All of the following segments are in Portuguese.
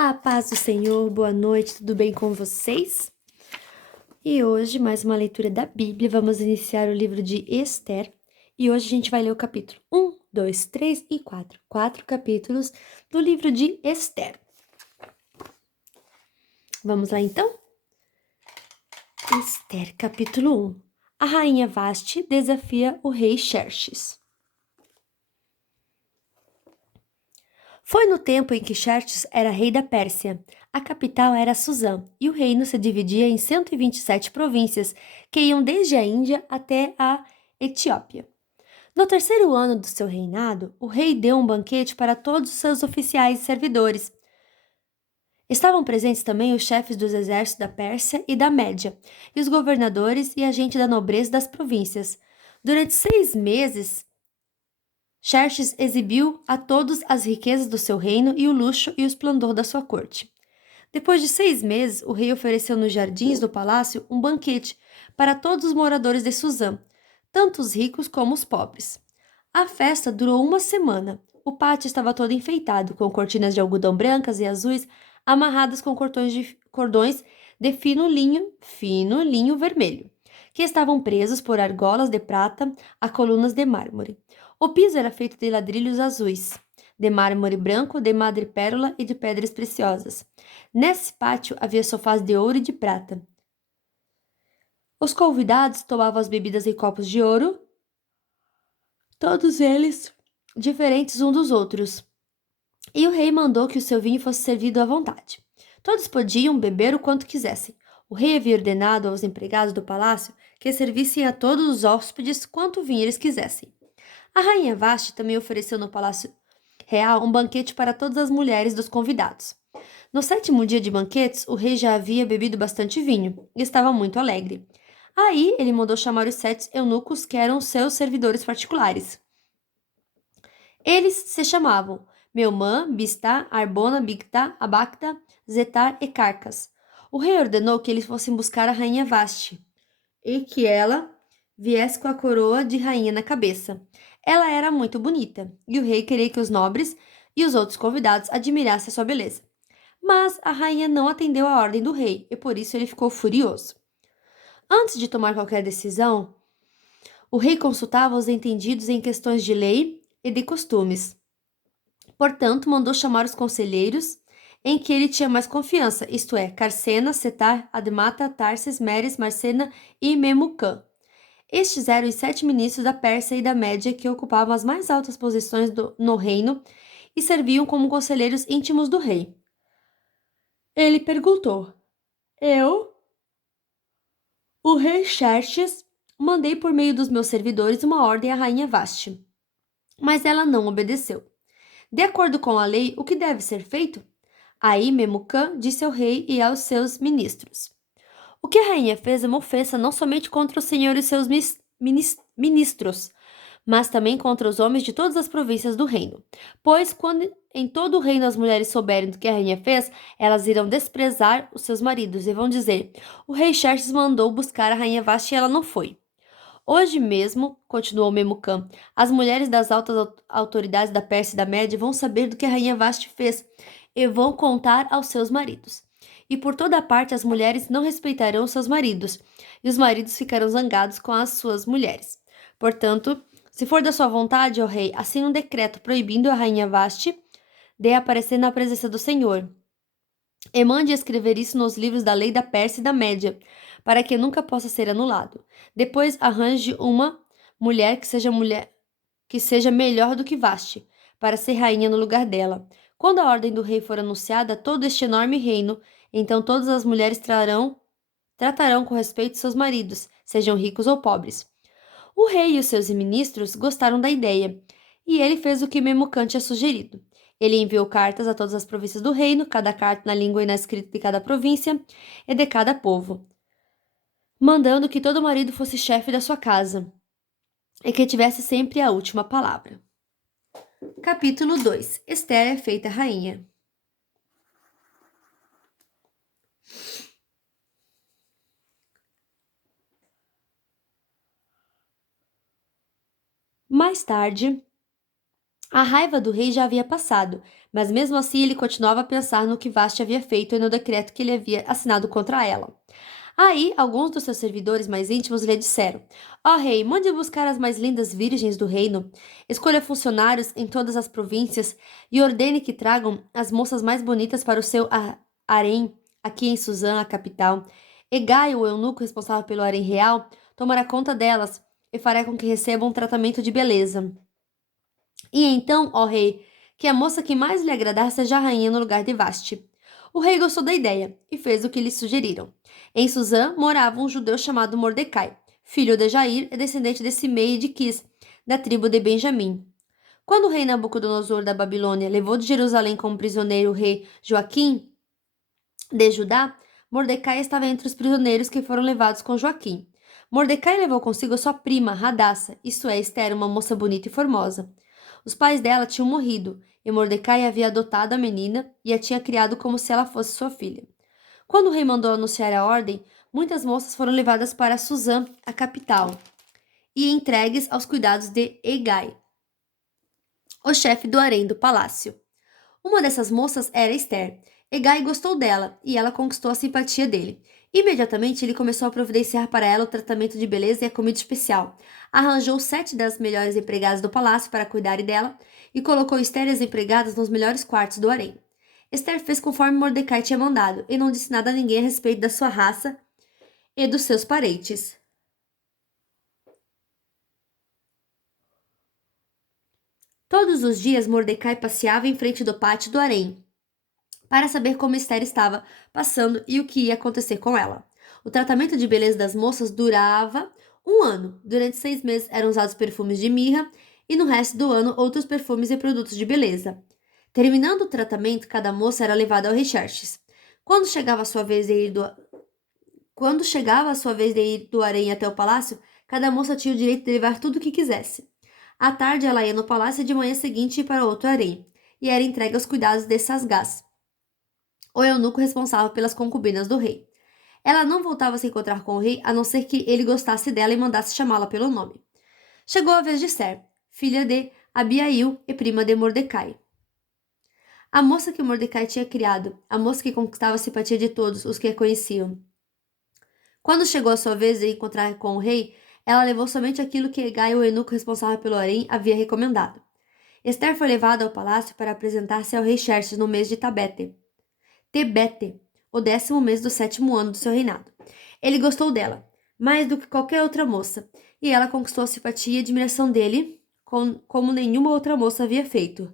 A paz do Senhor, boa noite, tudo bem com vocês? E hoje, mais uma leitura da Bíblia, vamos iniciar o livro de Esther. E hoje a gente vai ler o capítulo 1, 2, 3 e 4. 4 capítulos do livro de Esther. Vamos lá então? Esther, capítulo 1. A rainha Vasti desafia o rei Xerxes. Foi no tempo em que Xerxes era rei da Pérsia. A capital era Suzã, e o reino se dividia em 127 províncias, que iam desde a Índia até a Etiópia. No terceiro ano do seu reinado, o rei deu um banquete para todos os seus oficiais e servidores. Estavam presentes também os chefes dos exércitos da Pérsia e da Média, e os governadores e a gente da nobreza das províncias. Durante 6 meses, Xerxes exibiu a todos as riquezas do seu reino e o luxo e o esplendor da sua corte. Depois de 6 meses, o rei ofereceu nos jardins do palácio um banquete para todos os moradores de Suzã, tanto os ricos como os pobres. A festa durou uma semana. O pátio estava todo enfeitado, com cortinas de algodão brancas e azuis amarradas com cordões de fino linho vermelho, que estavam presos por argolas de prata a colunas de mármore. O piso era feito de ladrilhos azuis, de mármore branco, de madrepérola e de pedras preciosas. Nesse pátio havia sofás de ouro e de prata. Os convidados tomavam as bebidas em copos de ouro, todos eles diferentes uns dos outros. E o rei mandou que o seu vinho fosse servido à vontade. Todos podiam beber o quanto quisessem. O rei havia ordenado aos empregados do palácio que servissem a todos os hóspedes quanto vinho eles quisessem. A rainha Vasti também ofereceu no palácio real um banquete para todas as mulheres dos convidados. No 7º dia de banquetes, o rei já havia bebido bastante vinho e estava muito alegre. Aí ele mandou chamar os 7 eunucos que eram seus servidores particulares. Eles se chamavam Meumã, Bistá, Arbona, Bigtá, Abacta, Zetar e Carcas. O rei ordenou que eles fossem buscar a rainha Vasti e que ela viesse com a coroa de rainha na cabeça. Ela era muito bonita e o rei queria que os nobres e os outros convidados admirassem a sua beleza. Mas a rainha não atendeu à ordem do rei e por isso ele ficou furioso. Antes de tomar qualquer decisão, o rei consultava os entendidos em questões de lei e de costumes. Portanto, mandou chamar os conselheiros em que ele tinha mais confiança, isto é, Carcena, Setar, Admata, Tarses, Meres, Marcena e Memucã. Estes eram os 7 ministros da Pérsia e da Média que ocupavam as mais altas posições no reino e serviam como conselheiros íntimos do rei. Ele perguntou: Eu, o rei Xerxes, mandei por meio dos meus servidores uma ordem à rainha Vasti, mas ela não obedeceu. De acordo com a lei, o que deve ser feito? Aí Memucã disse ao rei e aos seus ministros: O que a rainha fez é uma ofensa não somente contra o senhor e seus ministros, mas também contra os homens de todas as províncias do reino. Pois, quando em todo o reino as mulheres souberem do que a rainha fez, elas irão desprezar os seus maridos e vão dizer: O rei Xerxes mandou buscar a rainha Vasti e ela não foi. Hoje mesmo, continuou Memucã, as mulheres das altas autoridades da Pérsia e da Média vão saber do que a rainha Vasti fez e vão contar aos seus maridos. E por toda parte as mulheres não respeitarão seus maridos, e os maridos ficarão zangados com as suas mulheres. Portanto, se for da sua vontade, ó rei, assine um decreto proibindo a rainha Vasti de aparecer na presença do Senhor. E mande escrever isso nos livros da lei da Pérsia e da Média, para que nunca possa ser anulado. Depois arranje uma mulher que seja melhor do que Vasti, para ser rainha no lugar dela. Quando a ordem do rei for anunciada a todo este enorme reino, então todas as mulheres tratarão com respeito seus maridos, sejam ricos ou pobres. O rei e os seus ministros gostaram da ideia, e ele fez o que Memucã tinha sugerido. Ele enviou cartas a todas as províncias do reino, cada carta na língua e na escrita de cada província e de cada povo, mandando que todo marido fosse chefe da sua casa e que tivesse sempre a última palavra. Capítulo 2. Esther é feita rainha. Mais tarde, a raiva do rei já havia passado, Mas mesmo assim ele continuava a pensar no que Vashti havia feito e no decreto que ele havia assinado contra ela. Aí, alguns dos seus servidores mais íntimos lhe disseram: Ó rei, mande buscar as mais lindas virgens do reino, escolha funcionários em todas as províncias e ordene que tragam as moças mais bonitas para o seu harém aqui em Suzã, a capital. Egai, o eunuco responsável pelo harém real, tomará conta delas e fará com que recebam um tratamento de beleza. E então, ó rei, que a moça que mais lhe agradar seja a rainha no lugar de Vashti. O rei gostou da ideia e fez o que lhe sugeriram. Em Suzã morava um judeu chamado Mordecai, filho de Jair e descendente de Simei e de Quis, da tribo de Benjamim. Quando o rei Nabucodonosor da Babilônia levou de Jerusalém como prisioneiro o rei Joaquim de Judá, Mordecai estava entre os prisioneiros que foram levados com Joaquim. Mordecai levou consigo sua prima, Radassa, isto é, Esther, uma moça bonita e formosa. Os pais dela tinham morrido, e Mordecai havia adotado a menina e a tinha criado como se ela fosse sua filha. Quando o rei mandou anunciar a ordem, muitas moças foram levadas para Suzã, a capital, e entregues aos cuidados de Egai, o chefe do harém do palácio. Uma dessas moças era Esther. Egai gostou dela e ela conquistou a simpatia dele. Imediatamente ele começou a providenciar para ela o tratamento de beleza e a comida especial. Arranjou 7 das melhores empregadas do palácio para cuidarem dela e colocou Esther e as empregadas nos melhores quartos do harém. Esther fez conforme Mordecai tinha mandado e não disse nada a ninguém a respeito da sua raça e dos seus parentes. Todos os dias Mordecai passeava em frente do pátio do harém para saber como Esther estava passando e o que ia acontecer com ela. O tratamento de beleza das moças durava um ano. Durante 6 meses eram usados perfumes de mirra e no resto do ano outros perfumes e produtos de beleza. Terminando o tratamento, cada moça era levada ao rei Xerxes. Quando chegava a sua vez de ir do harém até o palácio, cada moça tinha o direito de levar tudo o que quisesse. À tarde ela ia no palácio e de manhã seguinte ia para outro harém, e era entregue aos cuidados de Sasgás, o eunuco responsável pelas concubinas do rei. Ela não voltava a se encontrar com o rei a não ser que ele gostasse dela e mandasse chamá-la pelo nome. Chegou a vez de Esther, filha de Abiail e prima de Mordecai. A moça que Mordecai tinha criado, a moça que conquistava a simpatia de todos os que a conheciam. Quando chegou a sua vez de encontrar com o rei, ela levou somente aquilo que Egai, o eunuco responsável pelo harém, havia recomendado. Esther foi levada ao palácio para apresentar-se ao rei Xerxes no mês de Tebete, o 10º mês do 7º ano do seu reinado. Ele gostou dela, mais do que qualquer outra moça, e ela conquistou a simpatia e admiração dele, como nenhuma outra moça havia feito.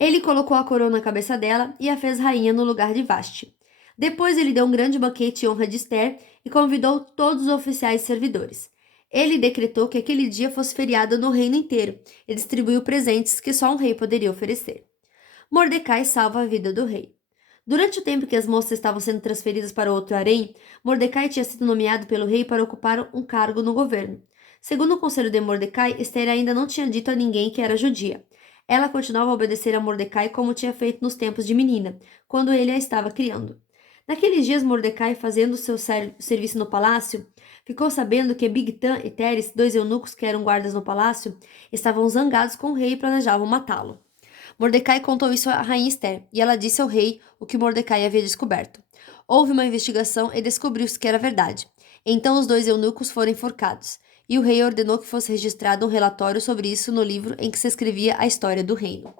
Ele colocou a coroa na cabeça dela e a fez rainha no lugar de Vashti. Depois ele deu um grande banquete em honra de Esther e convidou todos os oficiais e servidores. Ele decretou que aquele dia fosse feriado no reino inteiro e distribuiu presentes que só um rei poderia oferecer. Mordecai salva a vida do rei. Durante o tempo que as moças estavam sendo transferidas para outro harém, Mordecai tinha sido nomeado pelo rei para ocupar um cargo no governo. Segundo o conselho de Mordecai, Esther ainda não tinha dito a ninguém que era judia. Ela continuava a obedecer a Mordecai como tinha feito nos tempos de menina, quando ele a estava criando. Naqueles dias, Mordecai, fazendo seu serviço no palácio, ficou sabendo que Bigtan e Teres, 2 eunucos que eram guardas no palácio, estavam zangados com o rei e planejavam matá-lo. Mordecai contou isso à rainha Esther, e ela disse ao rei o que Mordecai havia descoberto. Houve uma investigação e descobriu-se que era verdade. Então os 2 eunucos foram enforcados, e o rei ordenou que fosse registrado um relatório sobre isso no livro em que se escrevia a história do reino.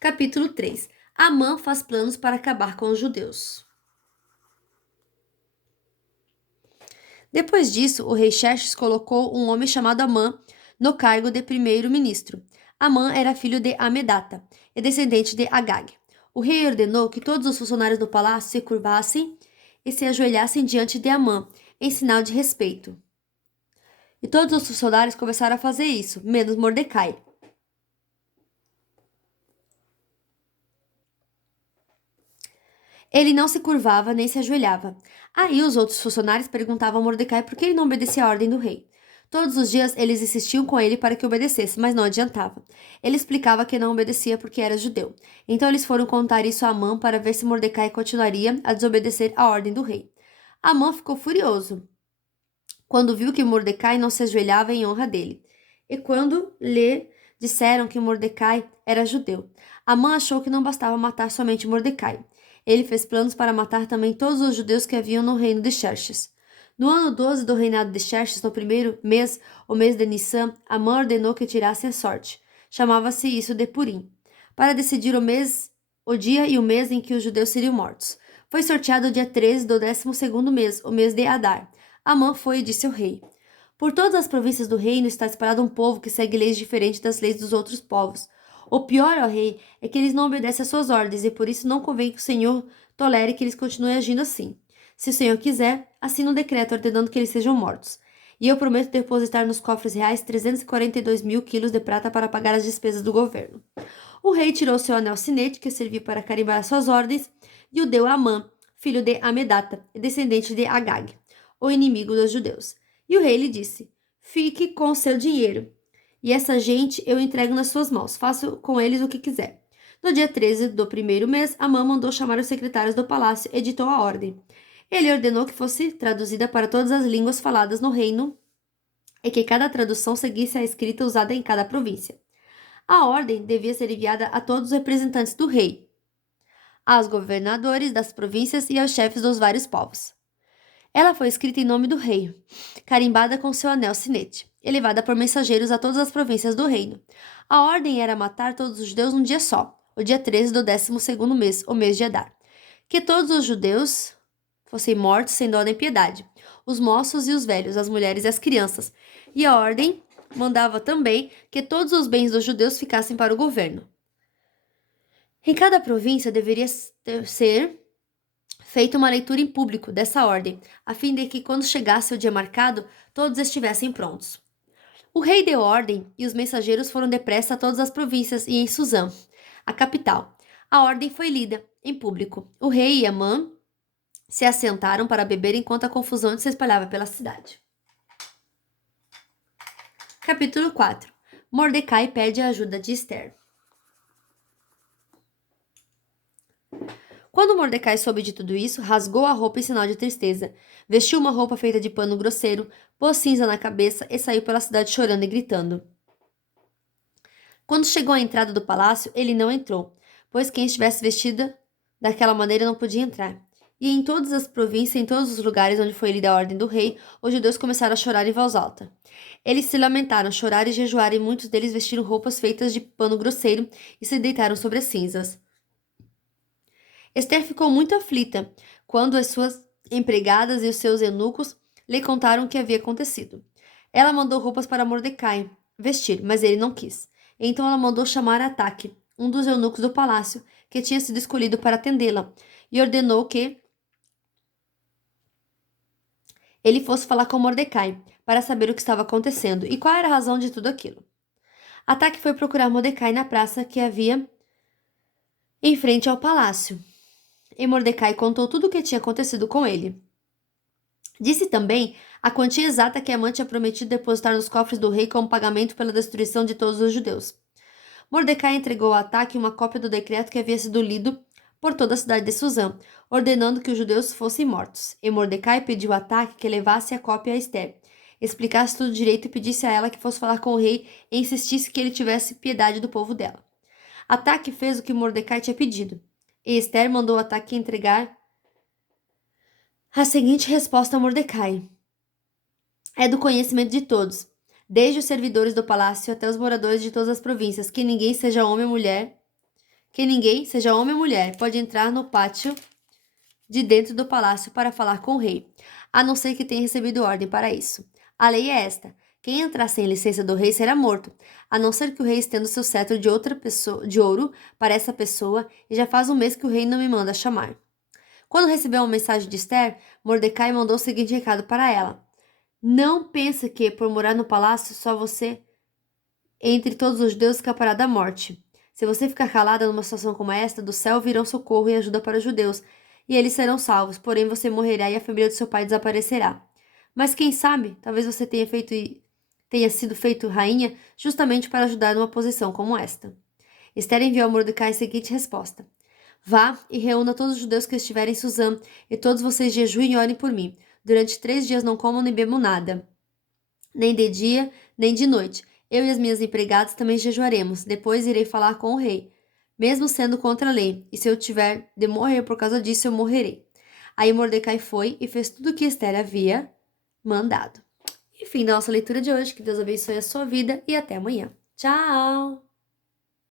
Capítulo 3. Amã faz planos para acabar com os judeus. Depois disso, o rei Xerxes colocou um homem chamado Amã no cargo de primeiro-ministro. Amã era filho de Amedata e descendente de Agag. O rei ordenou que todos os funcionários do palácio se curvassem e se ajoelhassem diante de Amã, em sinal de respeito. E todos os funcionários começaram a fazer isso, menos Mordecai. Ele não se curvava nem se ajoelhava. Aí os outros funcionários perguntavam a Mordecai por que ele não obedecia a ordem do rei. Todos os dias eles insistiam com ele para que obedecesse, mas não adiantava. Ele explicava que não obedecia porque era judeu. Então eles foram contar isso a Amã para ver se Mordecai continuaria a desobedecer a ordem do rei. Amã ficou furioso quando viu que Mordecai não se ajoelhava em honra dele. e quando lhe disseram que Mordecai era judeu, Amã achou que não bastava matar somente Mordecai. Ele fez planos para matar também todos os judeus que haviam no reino de Xerxes. No ano 12 do reinado de Xerxes, no primeiro mês, o mês de Nissan, Amã ordenou que tirassem a sorte. Chamava-se isso de Purim, para decidir o dia e o mês em que os judeus seriam mortos. Foi sorteado o dia 13 do 12º mês, o mês de Adar. Amã foi e disse ao rei: Por todas as províncias do reino está espalhado um povo que segue leis diferentes das leis dos outros povos. O pior, ó rei, é que eles não obedecem às suas ordens e por isso não convém que o Senhor tolere que eles continuem agindo assim. Se o Senhor quiser, assina um decreto ordenando que eles sejam mortos. E eu prometo depositar nos cofres reais 342 mil quilos de prata para pagar as despesas do governo. O rei tirou seu anel sinete, que servia para carimbar suas ordens, e o deu a Amã, filho de Amedata, descendente de Agag, o inimigo dos judeus. E o rei lhe disse: Fique com o seu dinheiro, e essa gente eu entrego nas suas mãos, faça com eles o que quiser. No dia 13 do primeiro mês, Amã mandou chamar os secretários do palácio e editou a ordem. Ele ordenou que fosse traduzida para todas as línguas faladas no reino e que cada tradução seguisse a escrita usada em cada província. A ordem devia ser enviada a todos os representantes do rei, aos governadores das províncias e aos chefes dos vários povos. Ela foi escrita em nome do rei, carimbada com seu anel sinete, e levada por mensageiros a todas as províncias do reino. A ordem era matar todos os judeus num dia só, o dia 13 do 12º mês, o mês de Adar. Que todos os judeus fossem mortos sem dó nem piedade, os moços e os velhos, as mulheres e as crianças. E a ordem mandava também que todos os bens dos judeus ficassem para o governo. Em cada província deveria ser feita uma leitura em público dessa ordem, a fim de que, quando chegasse o dia marcado, todos estivessem prontos. O rei deu ordem e os mensageiros foram depressa a todas as províncias e em Suzã, a capital. A ordem foi lida em público. O rei e Amã se assentaram para beber enquanto a confusão se espalhava pela cidade. Capítulo 4. Mordecai pede a ajuda de Esther. Quando Mordecai soube de tudo isso, rasgou a roupa em sinal de tristeza, vestiu uma roupa feita de pano grosseiro, pôs cinza na cabeça e saiu pela cidade chorando e gritando. Quando chegou à entrada do palácio, ele não entrou, pois quem estivesse vestida daquela maneira não podia entrar. E em todas as províncias, em todos os lugares onde foi lida a ordem do rei, os judeus começaram a chorar em voz alta. Eles se lamentaram, choraram e jejuaram, e muitos deles vestiram roupas feitas de pano grosseiro e se deitaram sobre as cinzas. Esther ficou muito aflita quando as suas empregadas e os seus eunucos lhe contaram o que havia acontecido. Ela mandou roupas para Mordecai vestir, mas ele não quis. Então ela mandou chamar Ataque, um dos eunucos do palácio, que tinha sido escolhido para atendê-la, e ordenou que ele fosse falar com Mordecai para saber o que estava acontecendo e qual era a razão de tudo aquilo. Ataque foi procurar Mordecai na praça que havia em frente ao palácio. E Mordecai contou tudo o que tinha acontecido com ele. Disse também a quantia exata que Amã tinha prometido depositar nos cofres do rei como pagamento pela destruição de todos os judeus. Mordecai entregou ao Ataque uma cópia do decreto que havia sido lido por toda a cidade de Suzã, ordenando que os judeus fossem mortos. E Mordecai pediu ao Ataque que levasse a cópia a Esther, explicasse tudo direito e pedisse a ela que fosse falar com o rei e insistisse que ele tivesse piedade do povo dela. Ataque fez o que Mordecai tinha pedido. E Esther mandou Ataque entregar a seguinte resposta a Mordecai: É do conhecimento de todos, desde os servidores do palácio até os moradores de todas as províncias, que ninguém, seja homem ou mulher, pode entrar no pátio de dentro do palácio para falar com o rei, a não ser que tenha recebido ordem para isso. A lei é esta: quem entrar sem licença do rei será morto, a não ser que o rei estenda o seu cetro de outra pessoa, de ouro para essa pessoa, e já faz um mês que o rei não me manda chamar. Quando recebeu uma mensagem de Esther, Mordecai mandou o seguinte recado para ela: Não pense que, por morar no palácio, só você, entre todos os judeus, escapará da morte. Se você ficar calada numa situação como esta, do céu virão socorro e ajuda para os judeus, e eles serão salvos, porém você morrerá e a família do seu pai desaparecerá. Mas quem sabe, talvez você tenha sido feito rainha justamente para ajudar numa posição como esta. Esther enviou a Mordecai a seguinte resposta: Vá e reúna todos os judeus que estiverem em Suzã, e todos vocês jejuem e orem por mim. Durante 3 dias não comam nem bebam nada, nem de dia, nem de noite. Eu e as minhas empregadas também jejuaremos. Depois irei falar com o rei, mesmo sendo contra a lei. E se eu tiver de morrer por causa disso, eu morrerei. Aí Mordecai foi e fez tudo o que Esther havia mandado. E fim da nossa leitura de hoje. Que Deus abençoe a sua vida e até amanhã. Tchau!